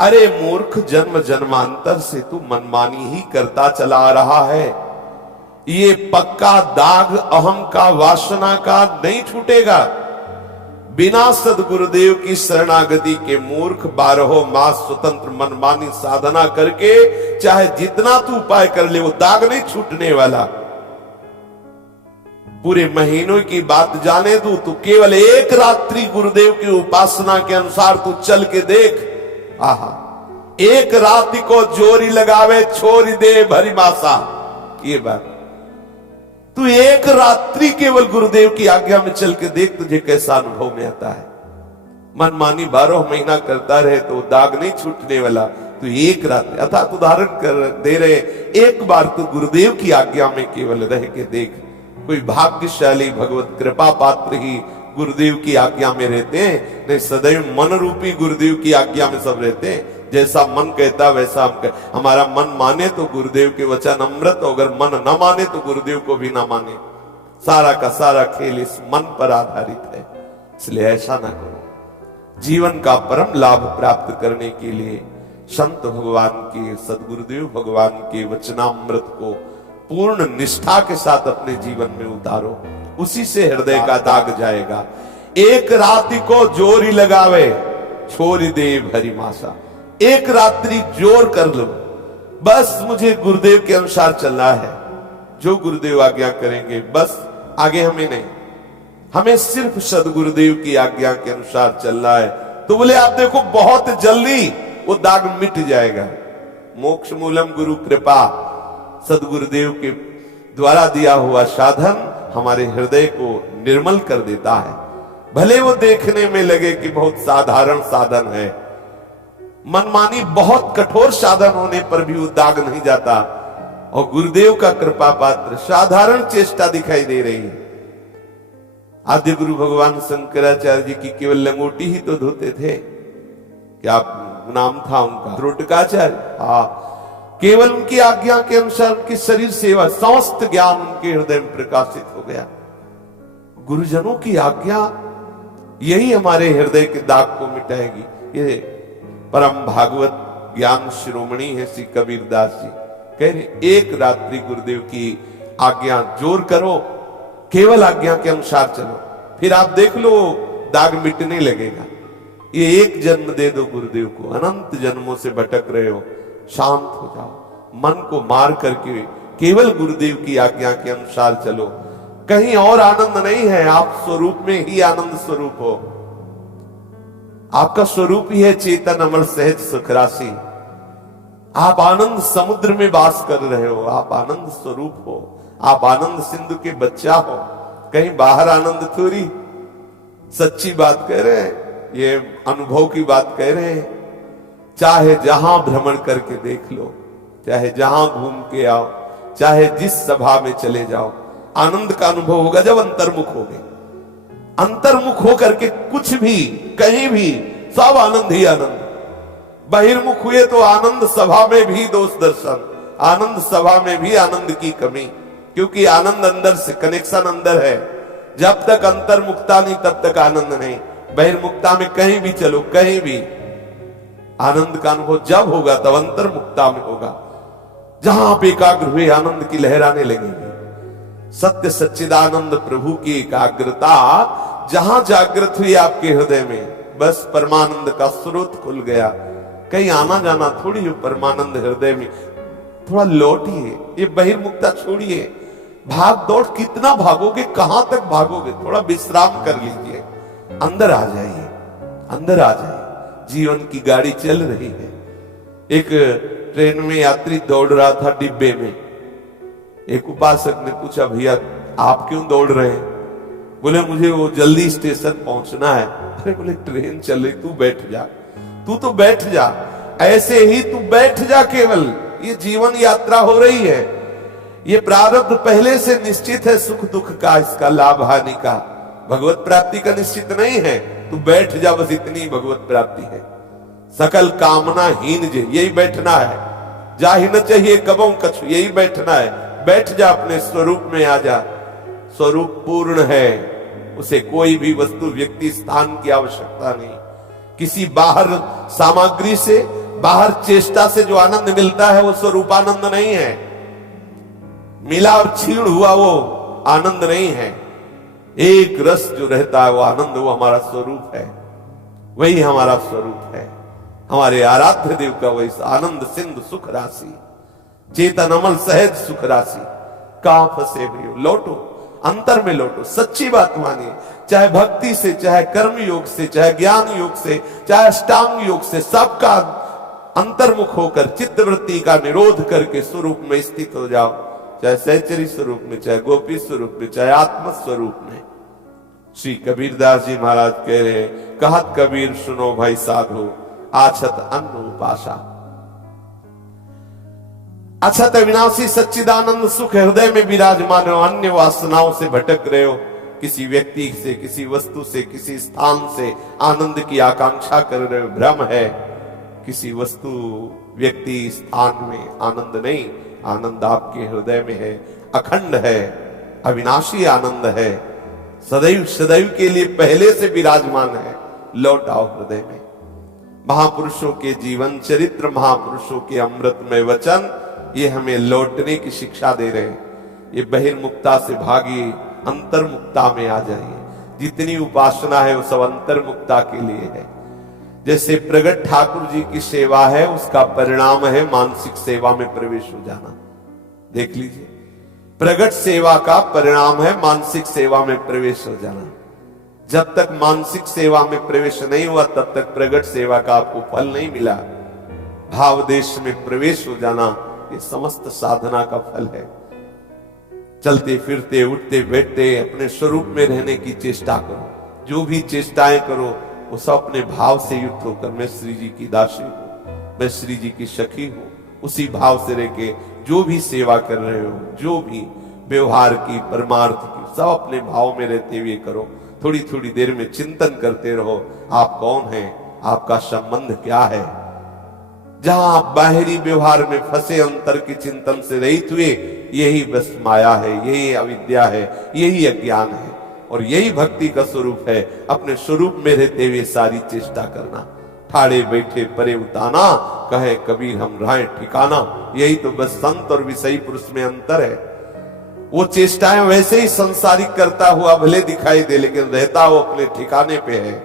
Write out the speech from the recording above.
अरे मूर्ख, जन्म जन्मांतर से तू मनमानी ही करता चला आ रहा है। ये पक्का दाग अहम का, वासना का नहीं छूटेगा। बिना सदगुरुदेव की शरणागति के मूर्ख 12 मास स्वतंत्र मनमानी साधना करके चाहे जितना तू उपाय कर ले, वो दाग नहीं छूटने वाला। पूरे महीनों की बात जाने दू, तू केवल एक रात्रि गुरुदेव की उपासना के अनुसार तू चल के देख। आहा, एक रात्रि को जोरी लगावे छोरी दे भरी मासा। ये बात तू एक रात्रि केवल गुरुदेव की आज्ञा में चल के देख, तुझे कैसा अनुभव में आता है। मनमानी 12 महीना करता रहे तो दाग नहीं छूटने वाला। तू एक रात्रि अर्थात उदाहरण कर दे रहे, एक बार तू गुरुदेव की आज्ञा में केवल रह के देख। कोई भाग्यशाली भगवत कृपा पात्र ही गुरुदेव की आज्ञा में रहते हैं, नहीं सदैव मन रूपी गुरुदेव की आज्ञा में सब रहते हैं। जैसा मन कहता वैसा हम हमारा मन माने तो गुरुदेव के वचन अमृत, अगर मन न माने तो गुरुदेव को भी न माने। सारा का सारा खेल इस मन पर आधारित है, इसलिए ऐसा ना करो। जीवन का परम लाभ प्राप्त करने के लिए संत भगवान के, सदगुरुदेव भगवान के वचनामृत को पूर्ण निष्ठा के साथ अपने जीवन में उतारो, उसी से हृदय का दाग जाएगा। एक रात्रि को जोरी लगावे छोरी दे भरी मासा। एक रात्रि जोर कर लो, बस मुझे गुरुदेव के अनुसार चलना है, जो गुरुदेव आज्ञा करेंगे बस, आगे हमें नहीं, हमें सिर्फ सदगुरुदेव की आज्ञा के अनुसार चलना है। तो बोले आप देखो बहुत जल्दी वो दाग मिट जाएगा। मोक्ष मूलम गुरु कृपा, सदगुरुदेव के द्वारा दिया हुआ साधन हमारे हृदय को निर्मल कर देता है। भले वो देखने में लगे कि बहुत साधारण साधन है, मनमानी बहुत कठोर साधन होने पर भी वो दाग नहीं जाता। और गुरुदेव का कृपा पात्र साधारण चेष्टा दिखाई दे रही है। आद्य गुरु भगवान शंकराचार्य जी की केवल लंगोटी ही तो धोते थे। क्या नाम था उनका? त्रोटकाचार्य। हाँ, केवल उनकी आज्ञा के अनुसार उनकी शरीर सेवा, समस्त ज्ञान उनके हृदय में प्रकाशित हो गया। गुरुजनों की आज्ञा यही हमारे हृदय के दाग को मिटाएगी। ये परम भागवत ज्ञान शिरोमणि है श्री कबीरदास जी, कह रहे एक रात्रि गुरुदेव की आज्ञा जोर करो, केवल आज्ञा के अनुसार चलो, फिर आप देख लो दाग मिटने लगेगा। ये एक जन्म दे दो गुरुदेव को, अनंत जन्मों से भटक रहे हो, शांत हो जाओ, मन को मार करके केवल गुरुदेव की आज्ञा के अनुसार चलो। कहीं और आनंद नहीं है, आप स्वरूप में ही आनंद स्वरूप हो। आपका स्वरूप ही है चेतन अमर सहज सुख राशि। आप आनंद समुद्र में वास कर रहे हो, आप आनंद स्वरूप हो, आप आनंद सिंधु के बच्चा हो, कहीं बाहर आनंद थोड़ी। सच्ची बात कह रहे हैं, ये अनुभव की बात कह रहे हैं। चाहे जहां भ्रमण करके देख लो, चाहे जहां घूम के आओ, चाहे जिस सभा में चले जाओ, आनंद का अनुभव होगा जब अंतर्मुख हो गए। अंतर्मुख होकर के कुछ भी कहीं भी सब आनंद ही आनंद। बहिर्मुख हुए तो आनंद सभा में भी दोष दर्शन, आनंद सभा में भी आनंद की कमी, क्योंकि आनंद अंदर से, कनेक्शन अंदर है। जब तक अंतर्मुक्ता नहीं तब तक आनंद नहीं। बहिर्मुक्ता में कहीं भी चलो, कहीं भी आनंद का अनुभव जब होगा तब अंतर्मुक्ता में होगा, जहां आप एकाग्र हुए आनंद की लहराने लगेगी। सत्य सच्चिदानंद प्रभु की एकाग्रता जहां जागृत हुई आपके हृदय में, बस परमानंद का स्रोत खुल गया। कहीं आना जाना थोड़ी हो, परमानंद हृदय में थोड़ा लौटिए, ये बहिर्मुक्ता छोड़िए। भाग दौड़ कितना भागोगे, कहां तक भागोगे? थोड़ा विश्राम कर लीजिए, अंदर आ जाइए, अंदर आ जाइए। जीवन की गाड़ी चल रही है। एक ट्रेन में यात्री दौड़ रहा था डिब्बे में। एक उपासक ने पूछा, भैया आप क्यों दौड़ रहे हैं? बोले मुझे वो जल्दी स्टेशन पहुंचना है। अरे बोले ट्रेन चल रही, तू बैठ जा, तू तो बैठ जा, ऐसे ही तू बैठ जा केवल। ये जीवन यात्रा हो रही है, ये प्रारब्ध पहले से निश्चित है, सुख दुख का, इसका लाभ हानि का, भगवत प्राप्ति का निश्चित नहीं है। तू बैठ जा, बस इतनी भगवत प्राप्ति है। सकल कामना हीन जे, यही बैठना है। जा ही न चाहिए कबों कछु, यही बैठना है। बैठ जा, अपने स्वरूप में आ जा। स्वरूप पूर्ण है, उसे कोई भी वस्तु व्यक्ति स्थान की आवश्यकता नहीं। किसी बाहर सामग्री से बाहर चेष्टा से जो आनंद मिलता है वो स्वरूपानंद नहीं है, मिला और छीण हुआ वो आनंद नहीं है। एक रस जो रहता है वो आनंद, वो हमारा स्वरूप है, वही हमारा स्वरूप है। हमारे आराध्य देव का वही आनंद सिंधु सुख राशि, चेतन अमल सहज सुख राशि। कहां फंसे भी हो, लौटो, अंतर में लौटो, सच्ची बात मानिए। चाहे भक्ति से, चाहे कर्म योग से, चाहे ज्ञान योग से, चाहे अष्टांग योग से, सबका अंतर्मुख होकर चित्तवृत्ति का निरोध करके स्वरूप में स्थित हो जाओ। चाहे सहचरी स्वरूप में, चाहे गोपी स्वरूप में, चाहे आत्म स्वरूप में। श्री कबीरदास जी महाराज कह रहे, कहत कबीर सुनो भाई साधो, आछत अन्न उपासा। अछत अविनाशी सच्चिदानंद सुख हृदय में विराजमान हो, अन्य वासनाओं से भटक रहे हो, किसी व्यक्ति से, किसी वस्तु से, किसी स्थान से आनंद की आकांक्षा कर रहे हो, भ्रम है। किसी वस्तु, व्यक्ति, स्थान में आनंद नहीं, आनंद आपके हृदय में है, अखंड है, अविनाशी आनंद है, सदैव सदैव के लिए पहले से विराजमान है। लौट आओ हृदय में। महापुरुषों के जीवन चरित्र, महापुरुषों के अमृतमय वचन, ये हमें लौटने की शिक्षा दे रहे हैं। ये बहिर्मुक्ता से भागिए, अंतर्मुक्ता में आ जाइए। जितनी उपासना है वो सब अंतर्मुक्ता के लिए है। जैसे प्रगट ठाकुर जी की सेवा है, उसका परिणाम है मानसिक सेवा में प्रवेश हो जाना। देख लीजिए, प्रगट सेवा का परिणाम है मानसिक सेवा में प्रवेश हो जाना। जब तक मानसिक सेवा में प्रवेश नहीं हुआ तब तक प्रगट सेवा का आपको फल नहीं मिला। भाव देश में प्रवेश हो जाना ये समस्त साधना का फल है। चलते फिरते, उठते बैठते अपने स्वरूप में रहने की चेष्टा करो। जो भी चेष्टाएं करो वो सब अपने भाव से युक्त होकर, मैं श्री जी की दासी हूं, मैं श्री जी की सखी हूं, उसी भाव से रह के जो भी सेवा कर रहे हो, जो भी व्यवहार की, परमार्थ की, सब अपने भाव में रहते हुए करो। थोड़ी थोड़ी देर में चिंतन करते रहो, आप कौन हैं, आपका संबंध क्या है। जहां आप बाहरी व्यवहार में फंसे, अंतर के चिंतन से रहित हुए, यही बस माया है, यही अविद्या है, यही अज्ञान है, और यही भक्ति का स्वरूप है। अपने स्वरूप में रहते हुए सारी चेष्टा करना। ठाड़े बैठे परे उताना, कहे कबीर हम राय ठिकाना। यही तो बस संत और विषयी पुरुष में अंतर है। वो चेष्टाएं वैसे ही संसारिक करता हुआ भले दिखाई दे, लेकिन रहता वो अपने ठिकाने पे है।